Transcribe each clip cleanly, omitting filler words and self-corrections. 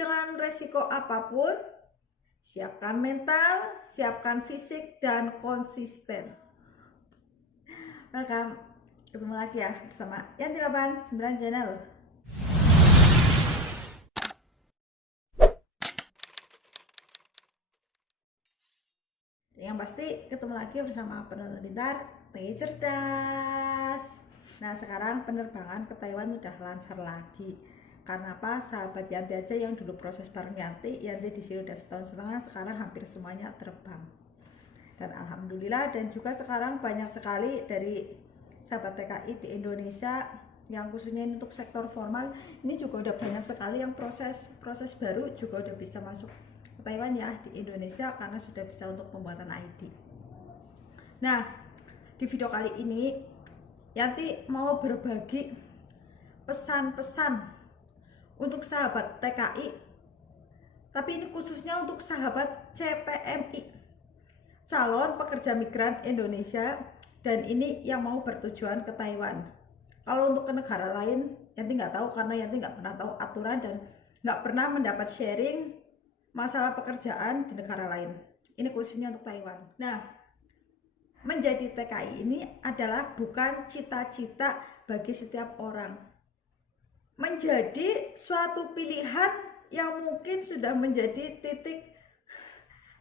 dengan resiko apapun, siapkan mental, siapkan fisik, dan konsisten. Welcome, ketemu lagi ya bersama Yanti 89 Channel. Yang pasti ketemu lagi bersama penonton pintar, TI cerdas. Nah, sekarang penerbangan ke Taiwan udah lancar lagi. Karena apa? Sahabat Yanti aja yang dulu proses bareng Yanti di sini udah setahun setengah, sekarang hampir semuanya terbang. Dan alhamdulillah, dan juga sekarang banyak sekali dari sahabat TKI di Indonesia yang khususnya untuk sektor formal ini juga udah banyak sekali yang proses baru juga udah bisa masuk ke Taiwan ya di Indonesia karena sudah bisa untuk pembuatan ID. Nah, di video kali ini Yanti mau berbagi pesan-pesan untuk sahabat TKI, tapi ini khususnya untuk sahabat CPMI, calon pekerja migran Indonesia, dan ini yang mau bertujuan ke Taiwan. Kalau untuk ke negara lain, Yanti nggak tahu karena Yanti nggak pernah tahu aturan dan nggak pernah mendapat sharing masalah pekerjaan di negara lain. Ini khususnya untuk Taiwan. Nah, menjadi TKI ini adalah bukan cita-cita bagi setiap orang. Menjadi suatu pilihan yang mungkin sudah menjadi titik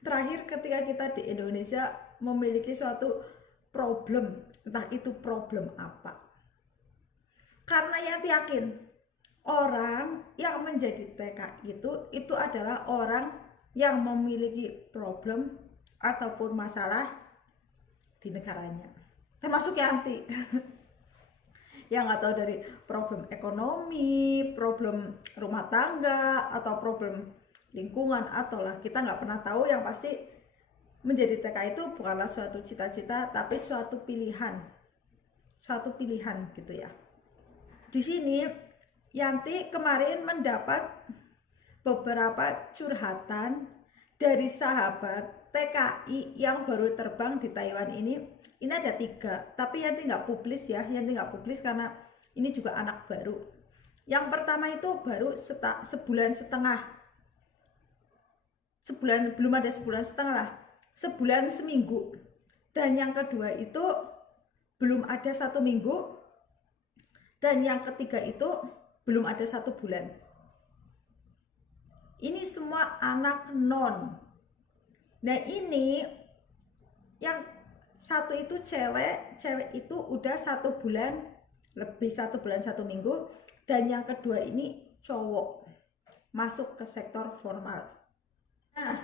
terakhir ketika kita di Indonesia memiliki suatu problem, entah itu problem apa. Karena Yanti yakin orang yang menjadi TKI itu adalah orang yang memiliki problem ataupun masalah di negaranya, termasuk Yanti yang nggak tahu dari problem ekonomi, problem rumah tangga, atau problem lingkungan, atau lah kita nggak pernah tahu. Yang pasti menjadi TKI itu bukanlah suatu cita-cita, tapi suatu pilihan gitu ya. Di sini Yanti kemarin mendapat beberapa curhatan dari sahabat TKI yang baru terbang di Taiwan ini. Ini ada 3, tapi Yanti nggak publis ya, Yanti nggak publis karena ini juga anak baru. Yang pertama itu baru sebulan setengah, belum ada sebulan setengah lah, sebulan seminggu. Dan yang kedua itu belum ada 1 minggu, dan yang ketiga itu belum ada 1 bulan. Ini semua anak non. Nah, ini yang satu itu cewek itu udah 1 bulan lebih, 1 bulan 1 minggu, dan yang kedua ini cowok masuk ke sektor formal. Nah,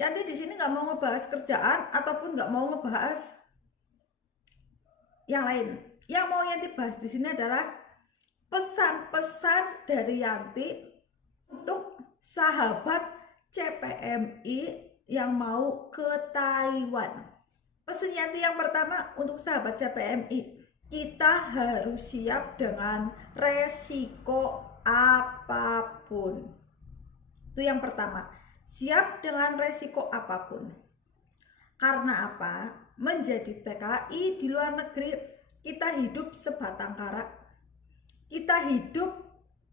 Yanti di sini nggak mau ngebahas kerjaan ataupun nggak mau ngebahas yang lain. Yang mau Yanti bahas di sini adalah pesan-pesan dari Yanti untuk sahabat CPMI yang mau ke Taiwan. Pesan Yanti yang pertama untuk sahabat CPMI, kita harus siap dengan resiko apapun. Itu yang pertama, siap dengan resiko apapun. Karena apa? Menjadi TKI di luar negeri, kita hidup sebatang kara. Kita hidup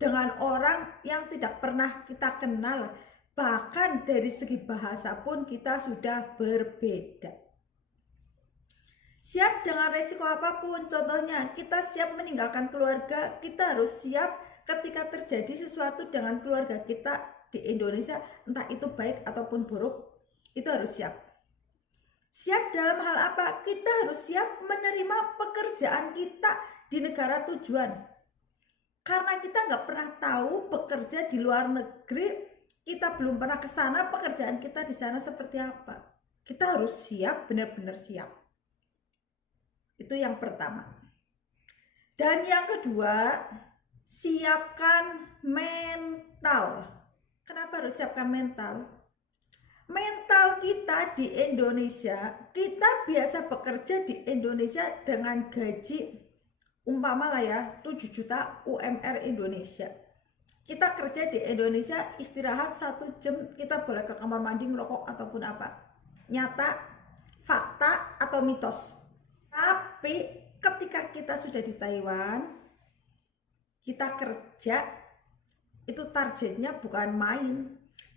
dengan orang yang tidak pernah kita kenal, bahkan dari segi bahasa pun kita sudah berbeda. Siap dengan resiko apapun, contohnya kita siap meninggalkan keluarga, kita harus siap ketika terjadi sesuatu dengan keluarga kita di Indonesia, entah itu baik ataupun buruk, itu harus siap. Siap dalam hal apa? Kita harus siap menerima pekerjaan kita di negara tujuan. Karena kita nggak pernah tahu bekerja di luar negeri, kita belum pernah ke sana, pekerjaan kita di sana seperti apa. Kita harus siap, benar-benar siap. Itu yang pertama. Dan yang kedua, siapkan mental. Kenapa harus siapkan mental? Mental kita di Indonesia, kita biasa bekerja di Indonesia dengan gaji umpama lah ya 7 juta UMR Indonesia. Kita kerja di Indonesia, istirahat 1 jam, kita boleh ke kamar mandi ngerokok ataupun apa. Nyata, fakta, atau mitos? Tapi ketika kita sudah di Taiwan, kita kerja itu targetnya bukan main.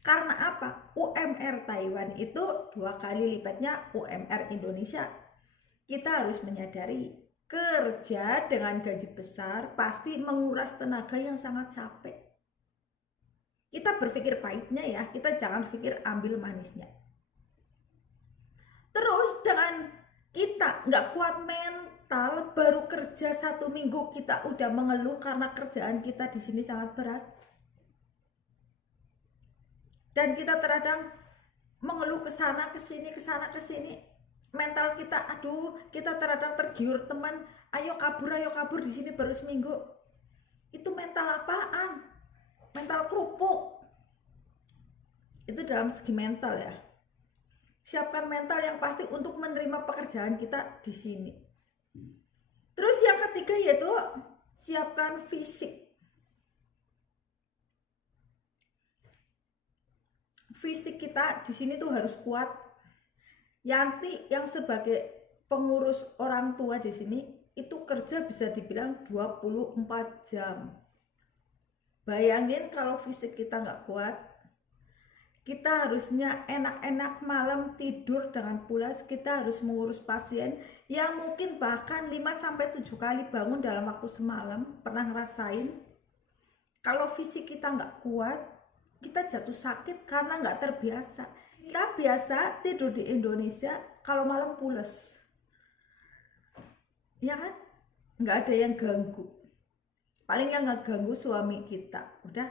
Karena apa? UMR Taiwan itu 2 kali lipatnya UMR Indonesia. Kita harus menyadari kerja dengan gaji besar pasti menguras tenaga yang sangat capek. Kita berpikir pahitnya ya, kita jangan pikir ambil manisnya. Terus dengan kita nggak kuat mental, baru kerja 1 minggu kita udah mengeluh karena kerjaan kita di sini sangat berat. Dan kita terkadang mengeluh ke sana ke sini, ke sana ke sini. Mental kita, aduh, kita terkadang tergiur teman, ayo kabur di sini baru seminggu. Itu mental apaan? Mental kerupuk. Itu dalam segi mental ya. Siapkan mental yang pasti untuk menerima pekerjaan kita di sini. Terus yang ketiga yaitu siapkan fisik. Fisik kita di sini tuh harus kuat. Yanti yang sebagai pengurus orang tua di sini itu kerja bisa dibilang 24 jam. Bayangin kalau fisik kita nggak kuat, kita harusnya enak-enak malam tidur dengan pulas, kita harus mengurus pasien yang mungkin bahkan 5-7 kali bangun dalam waktu semalam. Pernah ngerasain? Kalau fisik kita nggak kuat, kita jatuh sakit karena nggak terbiasa. Kita biasa tidur di Indonesia kalau malam pules, ya kan? Nggak ada yang ganggu. Paling yang nggak ganggu suami kita. Udah.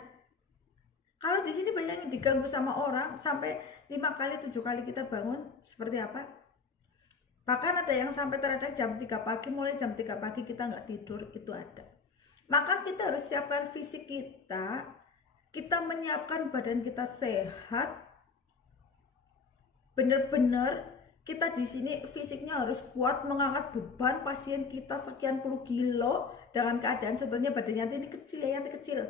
Kalau di sini bayangin diganggu sama orang sampai 5-7 kali kita bangun, seperti apa? Bahkan ada yang sampai terkadang jam 3 pagi, mulai jam 3 pagi kita nggak tidur, itu ada. Maka kita harus siapkan fisik kita menyiapkan badan kita sehat, bener-bener kita di sini fisiknya harus kuat mengangkat beban pasien kita sekian puluh kilo dengan keadaan contohnya badan Yanti ini kecil ya, Yanti kecil,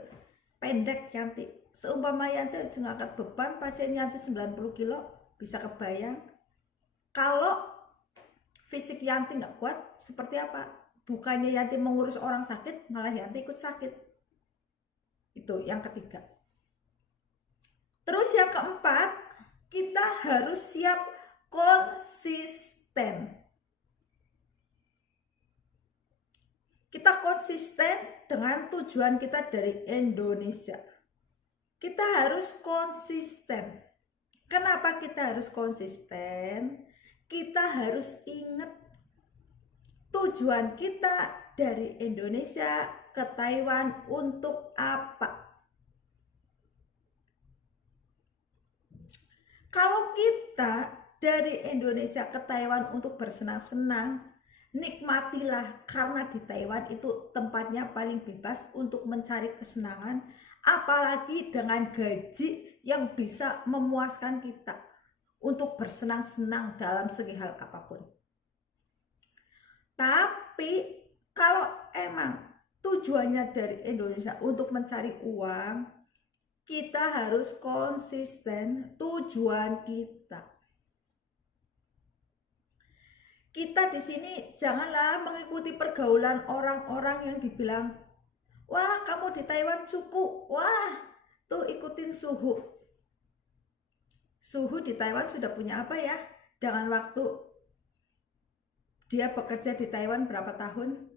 pendek Yanti. Seumpama Yanti harus mengangkat beban pasien Yanti 90 kilo, bisa kebayang kalau fisik Yanti nggak kuat seperti apa? Bukannya Yanti mengurus orang sakit, malah Yanti ikut sakit. Itu yang ketiga. Terus yang keempat, kita harus siap konsisten. Kita konsisten dengan tujuan kita dari Indonesia. Kita harus konsisten. Kenapa kita harus konsisten? Kita harus ingat tujuan kita dari Indonesia ke Taiwan untuk apa? Kalau kita dari Indonesia ke Taiwan untuk bersenang-senang, nikmatilah karena di Taiwan itu tempatnya paling bebas untuk mencari kesenangan, apalagi dengan gaji yang bisa memuaskan kita untuk bersenang-senang dalam segi hal apapun. Tapi kalau emang tujuannya dari Indonesia untuk mencari uang, kita harus konsisten tujuan kita. Kita di sini janganlah mengikuti pergaulan orang-orang yang dibilang, wah kamu di Taiwan cupu, wah tuh ikutin suhu. Suhu di Taiwan sudah punya apa ya? Dengan waktu dia bekerja di Taiwan berapa tahun?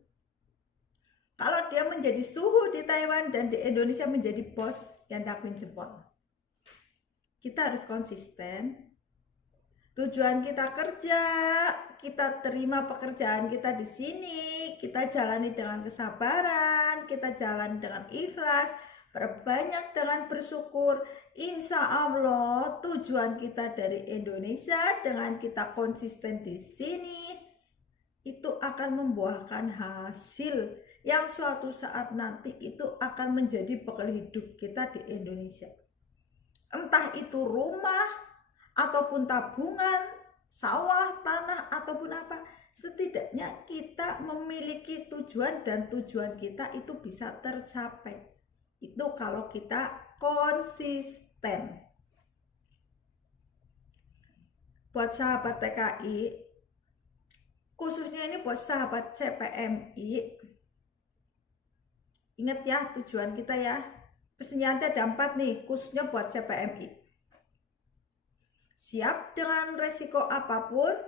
Kalau dia menjadi suhu di Taiwan dan di Indonesia menjadi bos, yang takuin jempol. Kita harus konsisten. Tujuan kita kerja, kita terima pekerjaan kita di sini, kita jalani dengan kesabaran, kita jalani dengan ikhlas, perbanyak dengan bersyukur. Insya Allah tujuan kita dari Indonesia dengan kita konsisten di sini itu akan membuahkan hasil yang suatu saat nanti itu akan menjadi bekal hidup kita di Indonesia. Entah itu rumah ataupun tabungan, sawah, tanah ataupun apa, setidaknya kita memiliki tujuan dan tujuan kita itu bisa tercapai. Itu kalau kita konsisten. Buat sahabat TKI, khususnya ini buat sahabat CPMI, ingat ya tujuan kita ya, Pesannya ada 4 nih, khususnya buat CPMI. Siap dengan resiko apapun,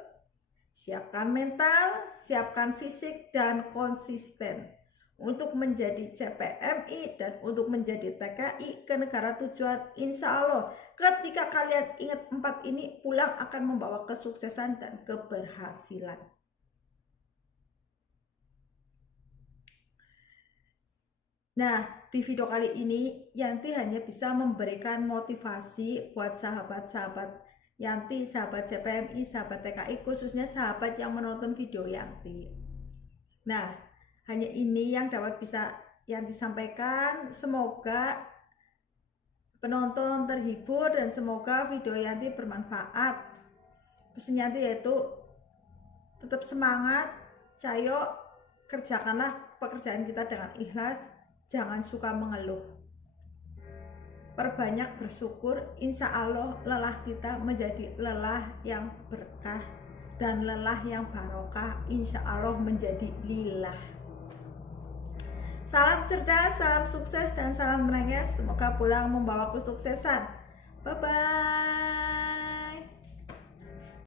siapkan mental, siapkan fisik, dan konsisten untuk menjadi CPMI dan untuk menjadi TKI ke negara tujuan. Insya Allah ketika kalian ingat 4 ini, pulang akan membawa kesuksesan dan keberhasilan. Nah, di video kali ini Yanti hanya bisa memberikan motivasi buat sahabat-sahabat Yanti, sahabat CPMI, sahabat TKI, khususnya sahabat yang menonton video Yanti. Nah, hanya ini yang dapat bisa Yanti sampaikan. Semoga penonton terhibur dan semoga video Yanti bermanfaat. Pesan Yanti yaitu tetap semangat, cayo, kerjakanlah pekerjaan kita dengan ikhlas. Jangan suka mengeluh, perbanyak bersyukur. Insya Allah lelah kita menjadi lelah yang berkah dan lelah yang barokah insya Allah menjadi lillah. Salam cerdas, salam sukses, dan salam merenges. Semoga pulang membawa kesuksesan. Bye bye.